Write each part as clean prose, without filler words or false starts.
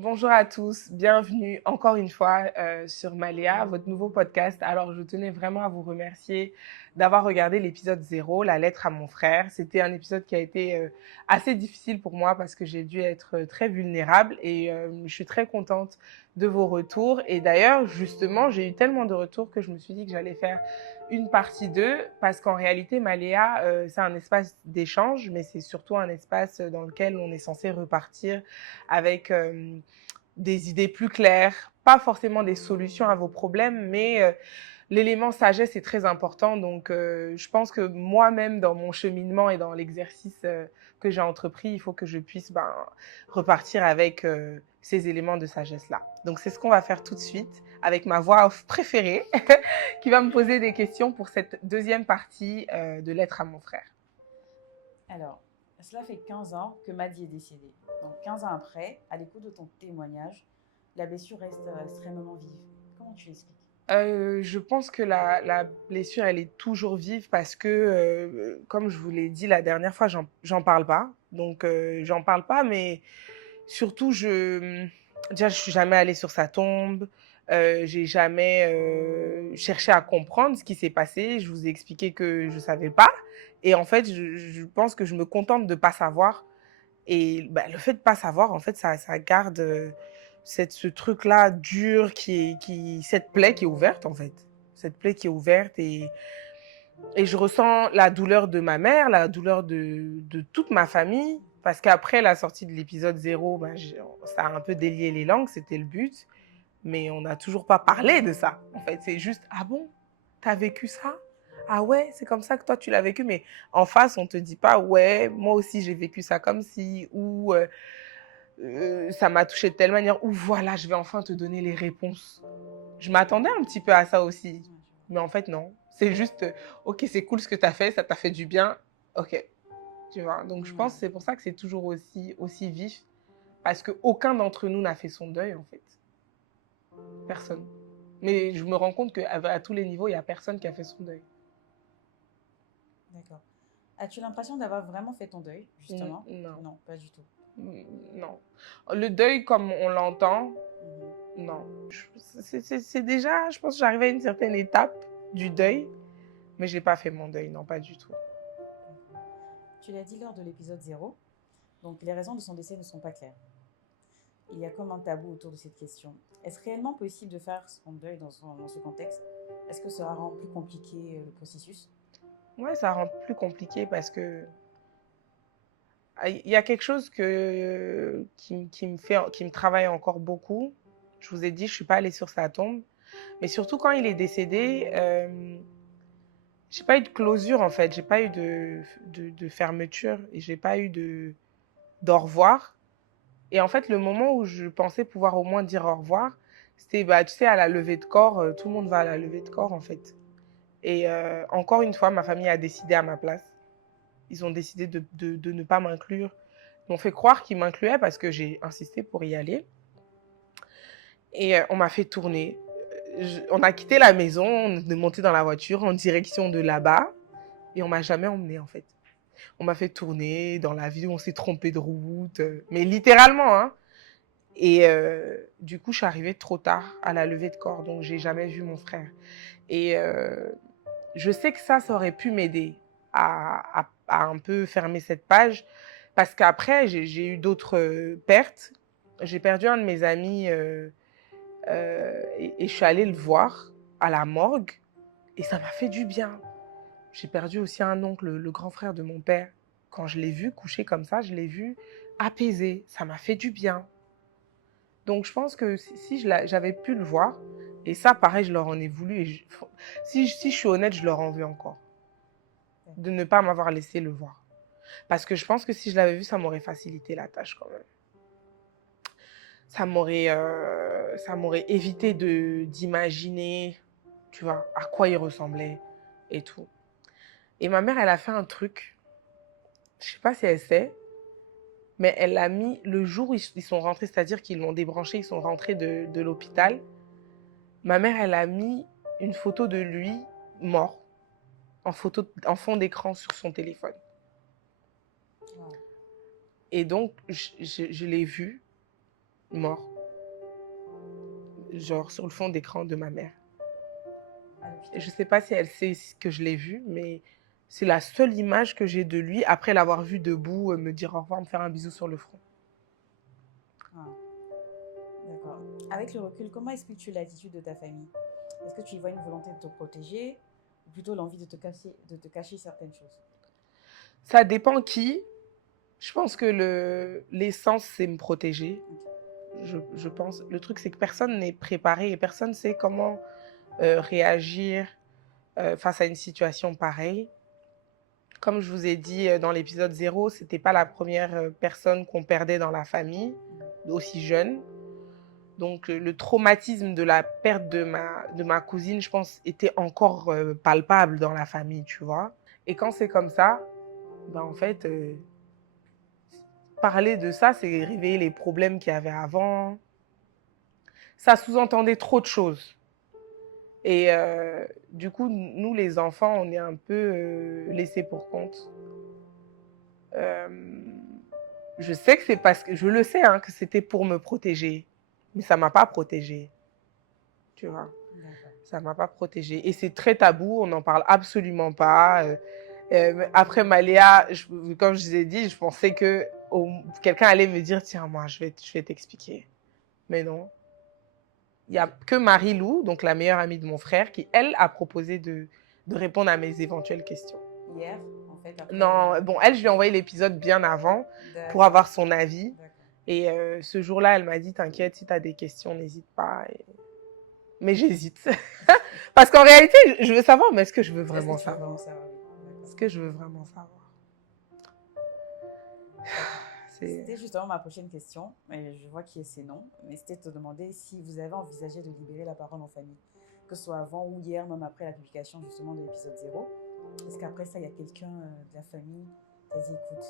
Bonjour à tous, bienvenue encore une fois sur Maléa, votre nouveau podcast. Alors, je tenais vraiment à vous remercier d'avoir regardé l'épisode 0, la lettre à mon frère. C'était un épisode qui a été assez difficile pour moi parce que j'ai dû être très vulnérable et je suis très contente de vos retours. Et d'ailleurs, justement, j'ai eu tellement de retours que je me suis dit que j'allais faire une partie 2 parce qu'en réalité, Maléa, c'est un espace d'échange, mais c'est surtout un espace dans lequel on est censé repartir avec des idées plus claires, pas forcément des solutions à vos problèmes, mais l'élément sagesse est très important. Donc, je pense que moi-même, dans mon cheminement et dans l'exercice que j'ai entrepris, il faut que je puisse repartir avec ces éléments de sagesse-là. Donc, c'est ce qu'on va faire tout de suite avec ma voix off préférée qui va me poser des questions pour cette deuxième partie de Lettre à mon frère. Alors, cela fait 15 ans que Maddy est décédée. Donc 15 ans après, à l'écoute de ton témoignage, la blessure reste extrêmement vive. Comment tu l'expliques? Je pense que la blessure, elle est toujours vive parce que, comme je vous l'ai dit la dernière fois, j'en parle pas. Donc, j'en parle pas, mais surtout, déjà, je suis jamais allée sur sa tombe. J'ai jamais cherché à comprendre ce qui s'est passé. Je vous ai expliqué que je savais pas. Et en fait, je pense que je me contente de pas savoir. Et bah, le fait de pas savoir, en fait, ça garde ce truc-là dur cette plaie qui est ouverte, en fait. Cette plaie qui est ouverte et je ressens la douleur de ma mère, la douleur de toute ma famille. Parce qu'après la sortie de l'épisode 0, ben, ça a un peu délié les langues, c'était le but. Mais on n'a toujours pas parlé de ça. En fait, c'est juste, ah bon, t'as vécu ça? Ah ouais, c'est comme ça que toi tu l'as vécu. Mais en face, on te dit pas, ouais, moi aussi j'ai vécu ça comme si, ou ça m'a touché de telle manière, ou voilà, je vais enfin te donner les réponses. Je m'attendais un petit peu à ça aussi. Ouais, je vois. Mais en fait, non. C'est juste, ok, c'est cool ce que t'as fait, ça t'a fait du bien. Ok, tu vois. Donc je pense que Ouais. c'est pour ça que c'est toujours aussi vif. Parce qu'aucun d'entre nous n'a fait son deuil, en fait. Personne. Mais je me rends compte qu'à tous les niveaux, il n'y a personne qui a fait son deuil. D'accord. As-tu l'impression d'avoir vraiment fait ton deuil, justement? Non. Non, pas du tout. Non. Le deuil, comme on l'entend, Mhm. non. C'est déjà, je pense que j'arrive à une certaine étape du deuil, mais je n'ai pas fait mon deuil, non, pas du tout. D'accord. Tu l'as dit lors de l'épisode 0, donc les raisons de son décès ne sont pas claires. Il y a comme un tabou autour de cette question. Est-ce réellement possible de faire son deuil dans ce contexte? Est-ce que ça rend plus compliqué le processus? Ouais, ça rend plus compliqué parce que il y a quelque chose qui me travaille encore beaucoup. Je vous ai dit, je suis pas allée sur sa tombe, mais surtout quand il est décédé, j'ai pas eu de closure en fait, j'ai pas eu de fermeture et j'ai pas eu d'au revoir. Et en fait, le moment où je pensais pouvoir au moins dire au revoir, c'était, bah, tu sais, à la levée de corps, tout le monde va à la levée de corps en fait. Et encore une fois, ma famille a décidé à ma place. Ils ont décidé de ne pas m'inclure. Ils m'ont fait croire qu'ils m'incluaient parce que j'ai insisté pour y aller. Et on m'a fait tourner. On a quitté la maison, on est monté dans la voiture en direction de là-bas. Et on m'a jamais emmené en fait. On m'a fait tourner dans la ville, on s'est trompé de route. Mais littéralement, hein. Et du coup, je suis arrivée trop tard à la levée de corps, donc j'ai jamais vu mon frère. Et je sais que ça aurait pu m'aider à un peu fermer cette page, parce qu'après, j'ai eu d'autres pertes. J'ai perdu un de mes amis et je suis allée le voir à la morgue et ça m'a fait du bien. J'ai perdu aussi un oncle, le grand frère de mon père. Quand je l'ai vu couché comme ça, je l'ai vu apaisé. Ça m'a fait du bien. Donc je pense que si j'avais pu le voir, et ça pareil, je leur en ai voulu, si je suis honnête, je leur en veux encore, de ne pas m'avoir laissé le voir. Parce que je pense que si je l'avais vu, ça m'aurait facilité la tâche quand même. Ça m'aurait évité d'imaginer, tu vois, à quoi il ressemblait et tout. Et ma mère, elle a fait un truc, je sais pas si elle sait, mais elle l'a mis le jour où ils sont rentrés, c'est-à-dire qu'ils l'ont débranché, ils sont rentrés de l'hôpital. Ma mère, elle a mis une photo de lui mort en fond d'écran sur son téléphone. Wow. Et donc, je l'ai vu mort. Genre sur le fond d'écran de ma mère. À l'hôpital. Je sais pas si elle sait que je l'ai vu, mais c'est la seule image que j'ai de lui après l'avoir vu debout, me dire au revoir, me faire un bisou sur le front. Ah, d'accord. Avec le recul, comment expliques-tu l'attitude de ta famille? Est-ce que tu y vois une volonté de te protéger ou plutôt l'envie de te cacher certaines choses? Ça dépend qui. Je pense que l'essence, c'est me protéger. Je pense. Le truc, c'est que personne n'est préparé et personne ne sait comment réagir face à une situation pareille. Comme je vous ai dit dans l'épisode 0, c'était pas la première personne qu'on perdait dans la famille, aussi jeune. Donc le traumatisme de la perte de ma cousine, je pense, était encore palpable dans la famille, tu vois. Et quand c'est comme ça, ben en fait, parler de ça, c'est réveiller les problèmes qu'il y avait avant. Ça sous-entendait trop de choses. Et du coup, nous, les enfants, on est un peu laissés pour compte. Euh, je sais que c'est parce que, je le sais, hein, que c'était pour me protéger. Mais ça m'a pas protégée. Tu vois. Ça m'a pas protégée. Et c'est très tabou, on n'en parle absolument pas. Après Maléa, comme je vous ai dit, je pensais que quelqu'un allait me dire, tiens, moi, je vais t'expliquer. Mais non. Il n'y a que Marie-Lou, donc la meilleure amie de mon frère, qui, elle, a proposé de répondre à mes éventuelles questions. Hier, en fait, après... Non, bon, elle, je lui ai envoyé l'épisode bien avant pour avoir son avis. Et ce jour-là, elle m'a dit, t'inquiète, si tu as des questions, n'hésite pas. Mais j'hésite. Parce qu'en réalité, je veux savoir, mais est-ce que je veux vraiment savoir? Est-ce que je veux vraiment savoir? C'était justement ma prochaine question, mais je vois que c'est non. Mais c'était de te demander si vous avez envisagé de libérer la parole en famille, que ce soit avant ou hier, même après la publication justement de l'épisode 0. Est-ce qu'après ça, il y a quelqu'un de la famille qui t'a dit écoute,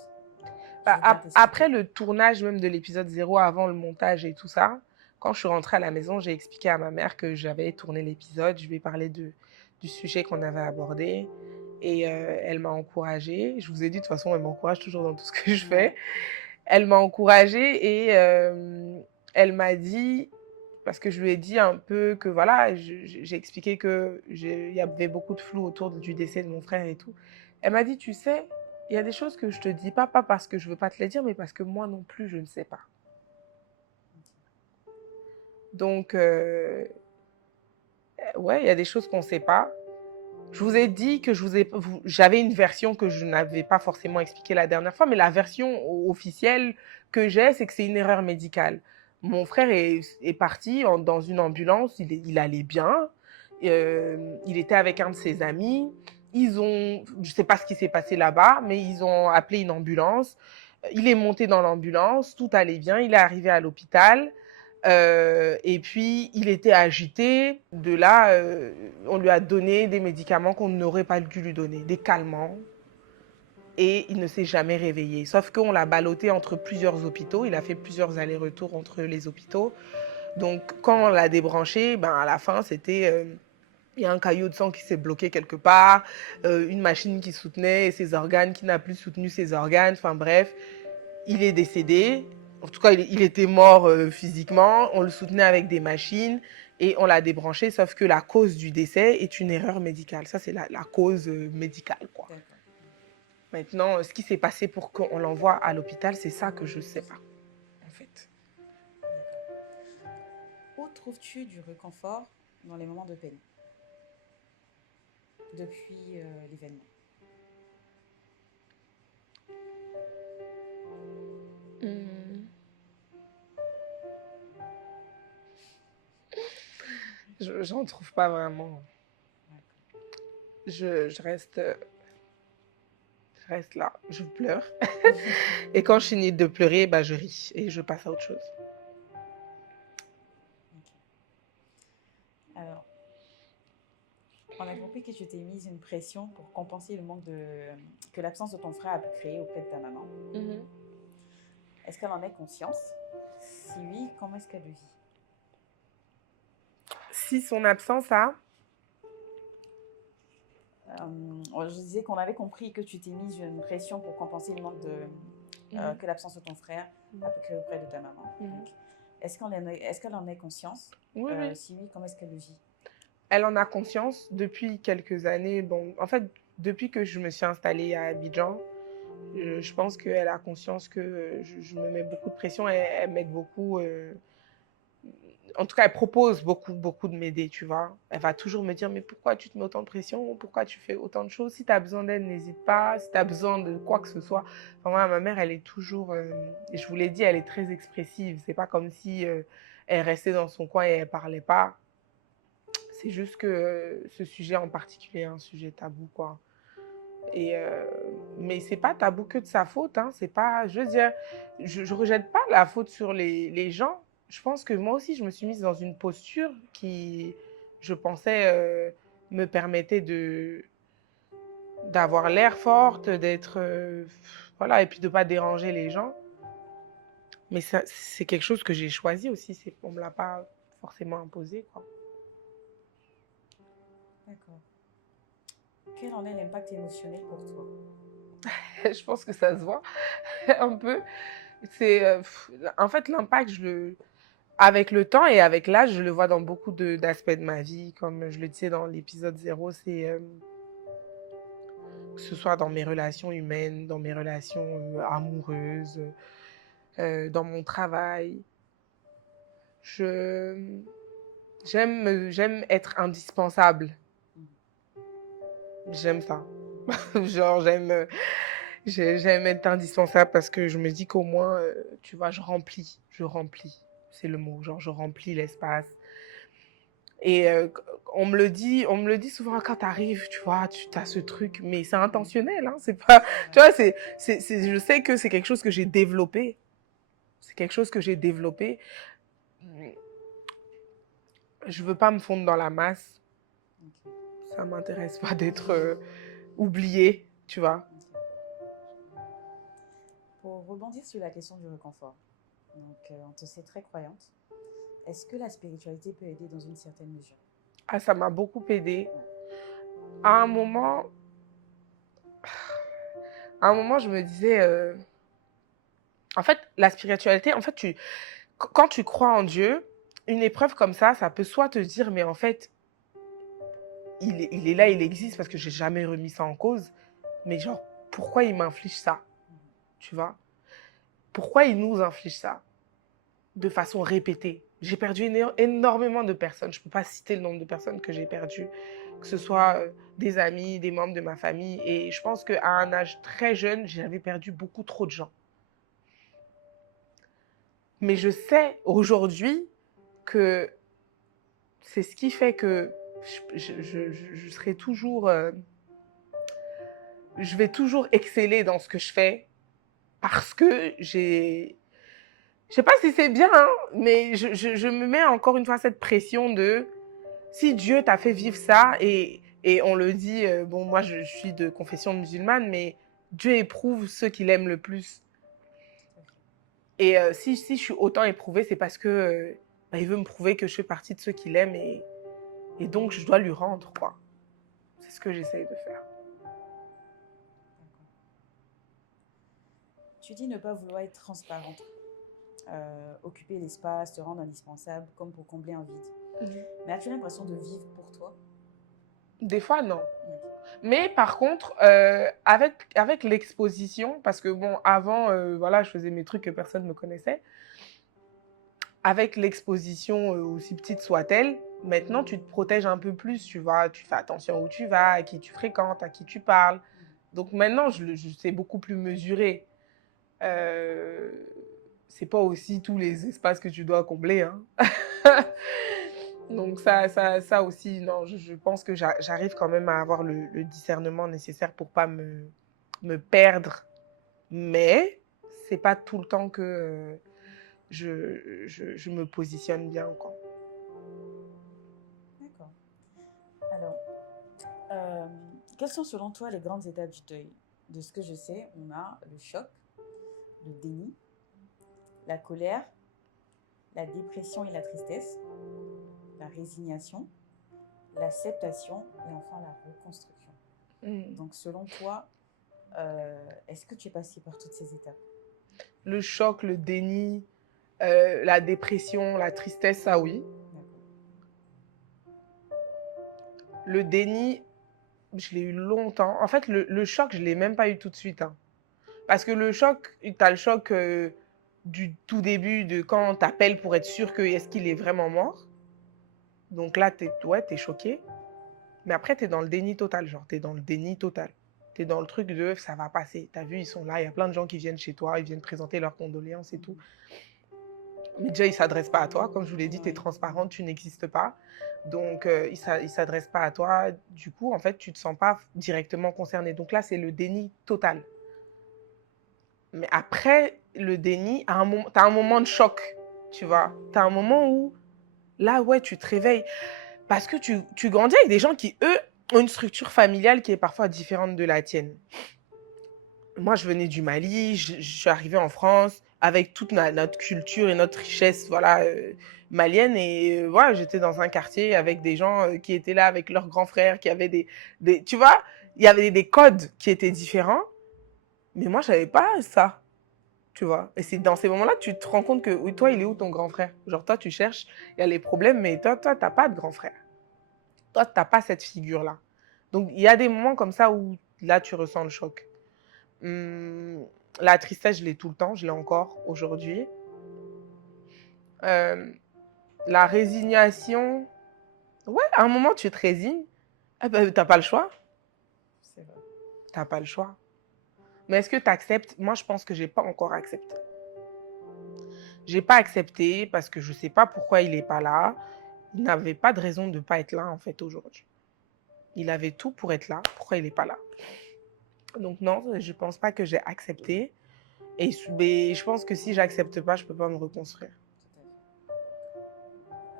après le tournage même de l'épisode 0, avant le montage et tout ça, quand je suis rentrée à la maison, j'ai expliqué à ma mère que j'avais tourné l'épisode, je lui ai parlé du sujet qu'on avait abordé et elle m'a encouragée. Je vous ai dit, de toute façon, elle m'encourage toujours dans tout ce que je fais. Elle m'a encouragée et elle m'a dit, parce que je lui ai dit un peu que voilà, j'ai expliqué qu'il y avait beaucoup de flou autour du décès de mon frère et tout. Elle m'a dit, tu sais, il y a des choses que je te dis pas parce que je veux pas te les dire, mais parce que moi non plus, je ne sais pas. Donc, ouais, il y a des choses qu'on ne sait pas. Je vous ai dit que j'avais une version que je n'avais pas forcément expliquée la dernière fois, mais la version officielle que j'ai, c'est que c'est une erreur médicale. Mon frère est parti dans une ambulance, il allait bien, il était avec un de ses amis. Je ne sais pas ce qui s'est passé là-bas, mais ils ont appelé une ambulance. Il est monté dans l'ambulance, tout allait bien, il est arrivé à l'hôpital. Et puis, il était agité. De là, on lui a donné des médicaments qu'on n'aurait pas dû lui donner, des calmants. Et il ne s'est jamais réveillé. Sauf qu'on l'a ballotté entre plusieurs hôpitaux. Il a fait plusieurs allers-retours entre les hôpitaux. Donc, quand on l'a débranché, ben, à la fin, c'était... il y a un caillot de sang qui s'est bloqué quelque part, une machine qui soutenait ses organes, qui n'a plus soutenu ses organes. Enfin bref, il est décédé. En tout cas, il était mort physiquement. On le soutenait avec des machines et on l'a débranché. Sauf que la cause du décès est une erreur médicale. Ça, c'est la cause médicale, quoi. Maintenant, ce qui s'est passé pour qu'on l'envoie à l'hôpital, c'est ça que je ne sais pas, en fait. Où trouves-tu du réconfort dans les moments de peine depuis l'événement? J'en trouve pas vraiment. Je reste là, je pleure. Et quand je finis de pleurer, bah, je ris et je passe à autre chose. Alors, on a compris que tu t'es mise une pression pour compenser le manque que l'absence de ton frère a pu créer auprès de ta maman. Est-ce qu'elle en est conscience? Si oui, comment est-ce qu'elle le vit? Si son absence a... Je disais qu'on avait compris que tu t'es mise une pression pour compenser le manque que l'absence de ton frère a pu créer auprès de ta maman. Donc, Est-ce qu'elle en ait conscience? Oui, oui. Si oui, comment est-ce qu'elle le vit? Elle en a conscience depuis quelques années. Bon, en fait, depuis que je me suis installée à Abidjan, je pense qu'elle a conscience que je me mets beaucoup de pression et elle m'aide beaucoup. En tout cas, elle propose beaucoup, beaucoup de m'aider, tu vois. Elle va toujours me dire, mais pourquoi tu te mets autant de pression? Pourquoi tu fais autant de choses? Si tu as besoin d'aide, n'hésite pas. Si tu as besoin de quoi que ce soit. Enfin, moi, ma mère, elle est toujours, et je vous l'ai dit, elle est très expressive. C'est pas comme si elle restait dans son coin et elle parlait pas. C'est juste que ce sujet en particulier est un sujet tabou, quoi. Et mais c'est pas tabou que de sa faute, hein. C'est pas, je veux dire, je rejette pas la faute sur les gens. Je pense que moi aussi, je me suis mise dans une posture qui, je pensais, me permettait de d'avoir l'air forte, d'être, voilà, et puis de pas déranger les gens. Mais ça, c'est quelque chose que j'ai choisi aussi. C'est, on me l'a pas forcément imposé, quoi. D'accord. Quel en est l'impact émotionnel pour toi? Je pense que ça se voit un peu. C'est, en fait, l'impact, avec le temps et avec l'âge, je le vois dans beaucoup d'aspects de ma vie. Comme je le disais dans l'épisode 0, c'est que ce soit dans mes relations humaines, dans mes relations amoureuses, dans mon travail. Je, j'aime être indispensable. J'aime ça. Genre, j'aime être indispensable parce que je me dis qu'au moins, tu vois, je remplis. C'est le mot, genre je remplis l'espace. Et on me le dit souvent quand tu arrives, tu vois, tu as ce truc, mais c'est intentionnel, hein, c'est pas, C'est tu vrai. vois, je sais que c'est quelque chose que j'ai développé. C'est quelque chose que j'ai développé. Je veux pas me fondre dans la masse. Ok, Ça m'intéresse pas d'être oubliée, tu vois. ok. Pour rebondir sur la question du réconfort, donc on te sait très croyante. Est-ce que la spiritualité peut aider dans une certaine mesure? Ah, ça m'a beaucoup aidé. Ouais. À un moment, je me disais, en fait, la spiritualité, en fait, quand tu crois en Dieu, une épreuve comme ça peut soit te dire, mais en fait, il est là, il existe parce que j'ai jamais remis ça en cause. Mais genre, pourquoi il m'inflige ça? Mhm. Tu vois? Pourquoi il nous inflige ça? De façon répétée. J'ai perdu énormément de personnes. Je ne peux pas citer le nombre de personnes que j'ai perdues. Que ce soit des amis, des membres de ma famille. Et je pense qu'à un âge très jeune, j'avais perdu beaucoup trop de gens. Mais je sais aujourd'hui que c'est ce qui fait que je serai toujours... je vais toujours exceller dans ce que je fais parce que j'ai... Je sais pas si c'est bien, hein, mais je me mets encore une fois cette pression de si Dieu t'a fait vivre ça et on le dit, bon, moi je suis de confession musulmane, mais Dieu éprouve ceux qu'il aime le plus. Tout à fait. Et si je suis autant éprouvée, c'est parce que bah, il veut me prouver que je fais partie de ceux qu'il aime et donc je dois lui rendre, quoi. C'est ce que j'essaye de faire. D'accord. Tu dis ne pas vouloir être transparente, occuper l'espace, te rendre indispensable, comme pour combler un vide. Mais as-tu l'impression de vivre pour toi? Des fois, non. Ok. Mais par contre, avec l'exposition, parce que bon, avant, voilà, je faisais mes trucs que personne ne me connaissait. Avec l'exposition, aussi petite soit-elle, maintenant tu te protèges un peu plus, tu vois. Tu fais attention où tu vas, à qui tu fréquentes, à qui tu parles. Mhm. Donc maintenant, c'est beaucoup plus mesuré. Euh, c'est pas aussi tous les espaces que tu dois combler, hein. Donc ça aussi, non, je pense que j'arrive quand même à avoir le discernement nécessaire pour pas me perdre. Mais c'est pas tout le temps que je me positionne bien, quoi. D'accord. Alors, euh, quelles sont selon toi les grandes étapes du deuil? De ce que je sais, on a le choc, le déni, la colère, la dépression et la tristesse, la résignation, l'acceptation et enfin la reconstruction. Mm. Donc, selon toi, est-ce que tu es passé par toutes ces étapes? Le choc, le déni, La dépression, la tristesse, ça oui. Le déni, je l'ai eu longtemps. En fait, le choc, je ne l'ai même pas eu tout de suite. Hein. Parce que le choc, tu as le choc du tout début, de quand on t'appelle pour être sûr que est-ce qu'il est vraiment mort. Donc là, t'es choqué. Mais après, tu es dans le déni total. Genre, tu es dans le déni total. Tu es dans le truc de ça va passer. Tu as vu, ils sont là. Il y a plein de gens qui viennent chez toi. Ils viennent présenter leurs condoléances et tout. Mais déjà, ils ne s'adressent pas à toi. Comme je vous l'ai dit, tu es transparente, tu n'existes pas. Donc, ils ne s'adressent pas à toi. Du coup, en fait, tu ne te sens pas directement concerné. Donc là, c'est le déni total. Mais après le déni, tu as un moment de choc, tu vois. Tu as un moment où, là, ouais, tu te réveilles. Parce que tu grandis avec des gens qui, eux, ont une structure familiale qui est parfois différente de la tienne. Moi, je venais du Mali, je suis arrivée en France avec toute notre culture et notre richesse, voilà, malienne. Et voilà, j'étais dans un quartier avec des gens qui étaient là avec leurs grands frères, qui avaient tu vois, il y avait des codes qui étaient différents. Mais moi, je n'avais pas ça. Tu vois. Et c'est dans ces moments-là que tu te rends compte que, oui, toi, il est où ton grand frère? Genre, toi, tu cherches, il y a les problèmes, mais toi, t'as pas de grand frère. Toi, t'as pas cette figure-là. Donc, il y a des moments comme ça où, là, tu ressens le choc. La tristesse, je l'ai tout le temps, je l'ai encore aujourd'hui. Euh, la résignation, ouais, à un moment, tu te résignes. Ah ben, t'as pas le choix. C'est vrai. T'as pas le choix. Mais est-ce que tu acceptes? Moi, je pense que j'ai pas encore accepté. J'ai pas accepté parce que je sais pas pourquoi il est pas là. Il n'avait pas de raison de ne pas être là, en fait, aujourd'hui. Il avait tout pour être là. Pourquoi il n'est pas là? Donc non, je ne pense pas que j'ai accepté. Et mais je pense que si j'accepte pas, je ne peux pas me reconstruire. Tout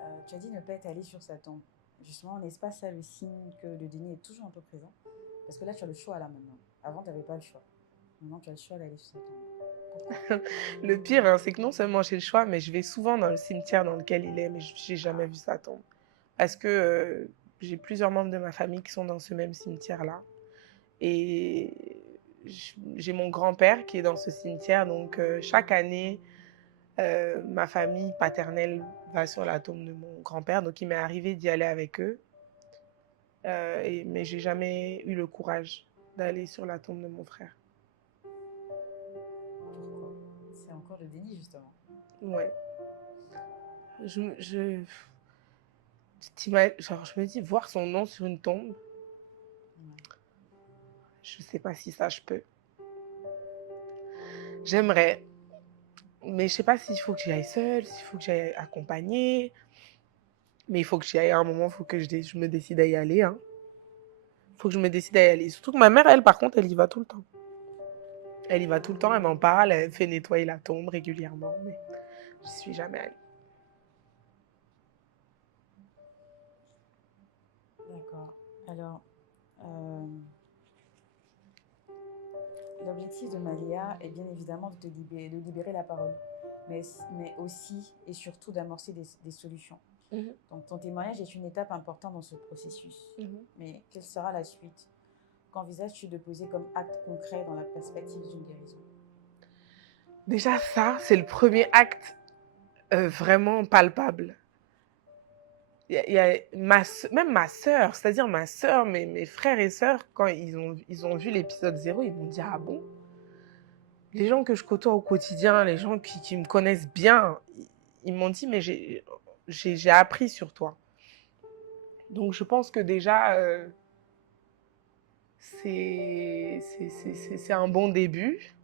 à fait. Tu as dit ne pas être allé sur sa tombe. Justement, n'est-ce pas ça le signe que le déni est toujours un peu présent? Parce que là, tu as le choix là maintenant. Avant, tu n'avais pas le choix. Maintenant, tu as le choix d'aller sur sa tombe. Pourquoi? Le pire, hein, c'est que non seulement j'ai le choix, mais je vais souvent dans le cimetière dans lequel il est, mais je n'ai jamais vu sa tombe. Parce que j'ai plusieurs membres de ma famille qui sont dans ce même cimetière-là. Et j'ai mon grand-père qui est dans ce cimetière. Donc chaque année, ma famille paternelle va sur la tombe de mon grand-père. Donc il m'est arrivé d'y aller avec eux. Mais j'ai jamais eu le courage d'aller sur la tombe de mon frère. Pourquoi? C'est encore le déni, justement. Ouais. Je, genre, je me dis, voir son nom sur une tombe, Ouais. je sais pas si ça je peux. J'aimerais, mais je sais pas s'il faut que j'y aille seule, s'il faut que j'y aille accompagnée. Mais il faut que j'y aille à un moment, il faut que je me décide à y aller. Hein. Faut que je me décide à y aller. Surtout que ma mère, elle, par contre, elle y va tout le temps. Elle y va tout le temps, elle m'en parle, elle fait nettoyer la tombe régulièrement, mais je suis jamais allée. D'accord. Alors, euh, l'objectif de Malia est bien évidemment de libérer la parole, mais aussi et surtout d'amorcer des solutions. Donc ton témoignage est une étape importante dans ce processus. Mais quelle sera la suite? Qu'envisages-tu de poser comme acte concret dans la perspective d'une guérison? Déjà, ça, c'est le premier acte vraiment palpable. Même ma sœur, c'est-à-dire ma sœur, mes frères et sœurs, quand ils ont vu l'épisode 0, ils m'ont dit, ah bon? Les gens que je côtoie au quotidien, les gens qui me connaissent bien, ils m'ont dit, mais j'ai appris sur toi. Donc je pense que déjà, c'est un bon début.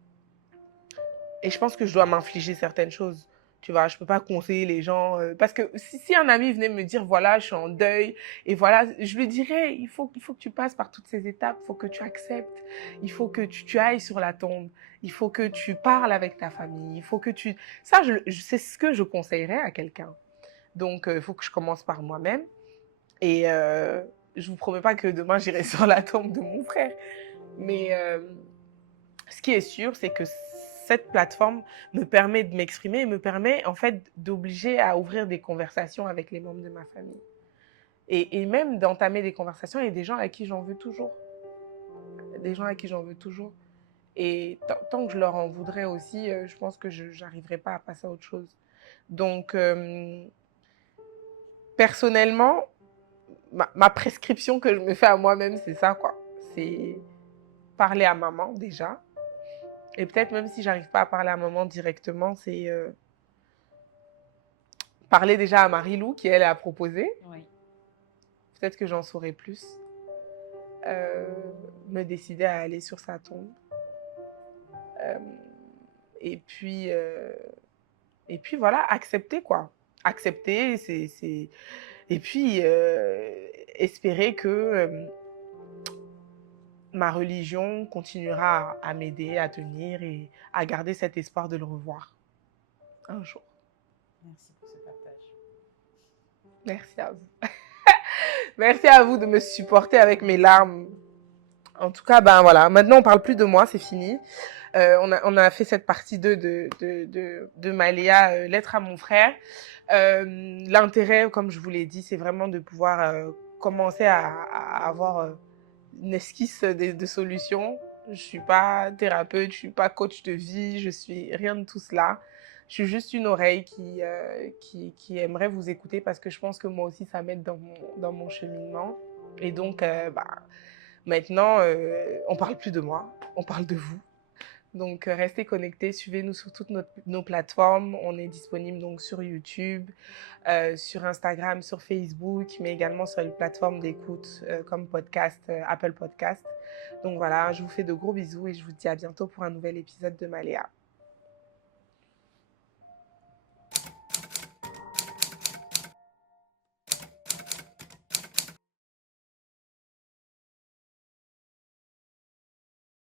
Et je pense que je dois m'infliger certaines choses. Tu vois, je peux pas conseiller les gens. Parce que si un ami venait me dire, voilà, je suis en deuil, et voilà, je lui dirais, il faut que tu passes par toutes ces étapes, il faut que tu acceptes, il faut que tu ailles sur la tombe, il faut que tu parles avec ta famille, il faut que tu... Ça, c'est ce que je conseillerais à quelqu'un. Donc, il faut que je commence par moi-même. Et je vous promets pas que demain, j'irai sur la tombe de mon frère. Mais ce qui est sûr, c'est que cette plateforme me permet de m'exprimer et me permet en fait d'obliger à ouvrir des conversations avec les membres de ma famille. Et même d'entamer des conversations avec des gens à qui j'en veux toujours. Des gens à qui j'en veux toujours. Et tant que je leur en voudrais aussi, je pense que je n'arriverai pas à passer à autre chose. Donc, personnellement, ma prescription que je me fais à moi-même, c'est ça, quoi. C'est parler à maman, déjà. Et peut-être même si j'arrive pas à parler à maman directement, c'est parler déjà à Marie-Lou, qui elle a proposé. Oui. Peut-être que j'en saurai plus. Euh, Me décider à aller sur sa tombe. Euh, et puis, voilà, accepter, quoi. Accepter, c'est... Et puis, espérer que ma religion continuera à m'aider, à tenir et à garder cet espoir de le revoir un jour. Merci pour ce partage. Merci à vous. Merci à vous de me supporter avec mes larmes. En tout cas, ben voilà, maintenant on parle plus de moi, c'est fini. On a fait cette partie 2 de Maléa, Lettre à mon frère. L'intérêt, comme je vous l'ai dit, c'est vraiment de pouvoir commencer à avoir une esquisse de solutions. Je suis pas thérapeute, je suis pas coach de vie, je suis rien de tout cela. Je suis juste une oreille qui aimerait vous écouter parce que je pense que moi aussi ça m'aide dans mon cheminement. Et donc, maintenant, on parle plus de moi, on parle de vous. Donc, restez connectés, suivez-nous sur toutes nos plateformes. On est disponible donc sur YouTube, sur Instagram, sur Facebook, mais également sur les plateformes d'écoute comme podcast, Apple Podcast. Donc voilà, je vous fais de gros bisous et je vous dis à bientôt pour un nouvel épisode de Maléa.